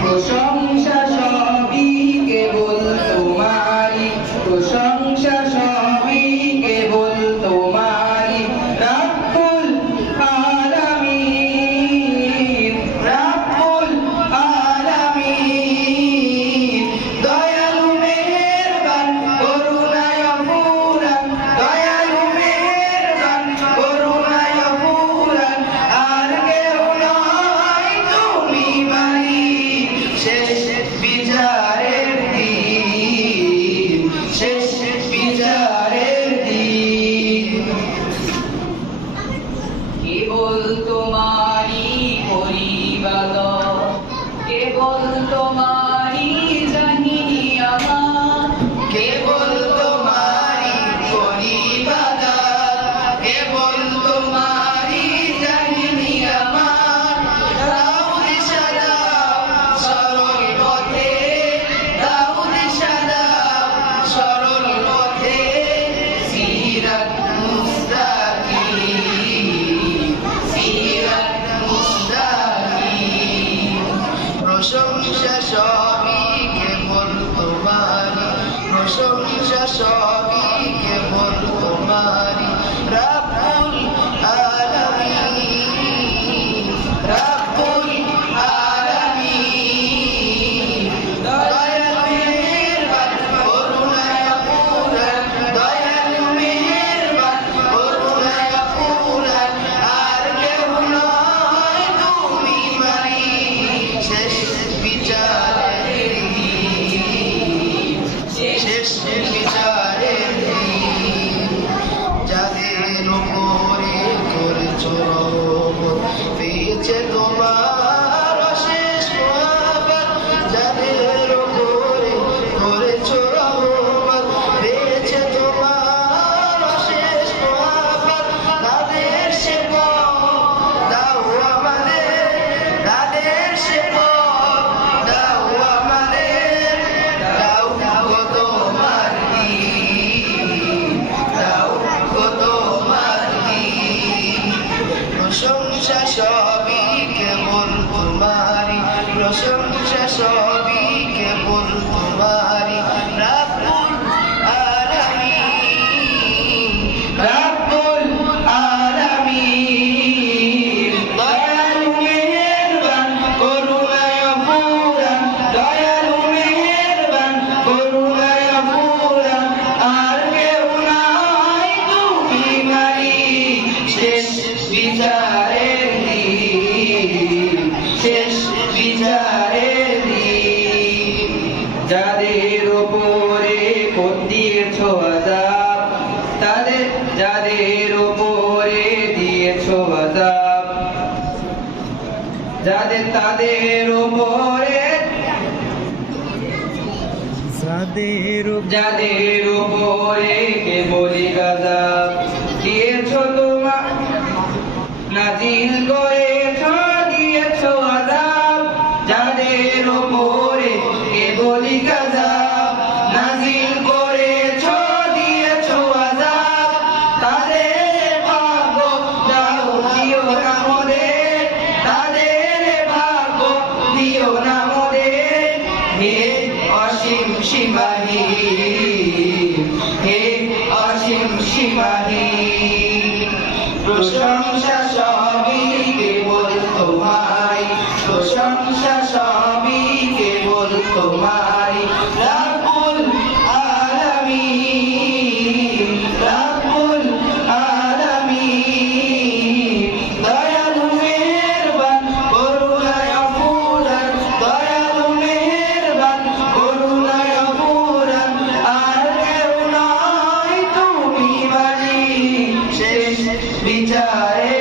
প্রশংসা সবই কেবল তোমারি, প্রশংসা সবই কেবল তোমারি। রাব্বুল আলামিন, রাব্বুল আলামিন, দয়ালু মেহেরবান করুণায় অফুরান, দয়ালু মেহেরবান করুণায় অফুরান। আর কেউ নয় তুমি মালিক, শেষ বিচারের দিন, শেষ বিচারের দিন। কেবল তোমারি পরিবাদত, কেবল তোমারি জাহিনি আমার, কেবল তোমারি পরিবাদত, কেবল তোমারি জাহিনি আমার। দাও দিশা দাও সরল পথে, দাও দিশা দাও সরল পথে। সিরাত মুস্তাকিম, সিরাত মুস্তাকিম। প্রশংসা সবই কেবল তোমারি, প্রশংসা সবই কেবল তোমারি। রাব্বুল আলামিন, রাব্বুল আলামিন, দয়ালু মেহেরবান করুণায় অফুরান, দয়ালু মেহেরবান করুণায় অফুরান। আর কেউ নয় তুমি মালিক, শেষ বিচারের দিন, শেষ বিচারের দিন। যাদের উপরে করেছো রহমত, পেয়েছে তোমার অশেষ মহব্বত। যাদের উপরে করেছো রহমত, পেয়েছে তোমার অশেষ মহব্বত। তাদের সে পথ দাও আমাদের, তাদের সে পথ দাও আমাদের। দাও গো তোমার দিন, দাও গো তোমার দিন। প্রশংসা সবই কেবল তোমারি, প্রশংসা সবই কেবল তোমারি। রাব্বুল আলামিন, রাব্বুল আলামিন, দয়ালু মেহেরবান করুণায় অফুরান, দয়ালু মেহেরবান করুণায় অফুরান। আর কেউ নাই তুমি মালিক, শেষ বিচারের দিন, শেষ বিচারের দিন। যাদের উপরে দিয়েছ আযাব, তাদের যাদের উপরে দিয়েছ আযাব, যাদের তাদের উপরে, যাদের উপরে কেবলই গজব দিয়েছ তোমার, নাজিল করেছ দিয়েছ আযাব। যাদের উপরে কেবলই গজব নাজিল করেছ দিয়েছ আযাব। তাদের ভাগ্য দাও দিও না মোদের, তাদের ভাগ্য দিও না মোদের। হে অসীম সীমাহীন, হে অসীম সীমাহীন। প্রশংসা সবই কেবল তোমারি, প্রশংসা সবই কেবল তোমারি। রাব্বুল আলামিন, রাব্বুল আলামিন, দয়ালু মেহেরবান করুণায় অফুরান, দয়ালু মেহেরবান করুণায় অফুরান। আর কেউ নয় তুমি মালিক, শেষ বিচারে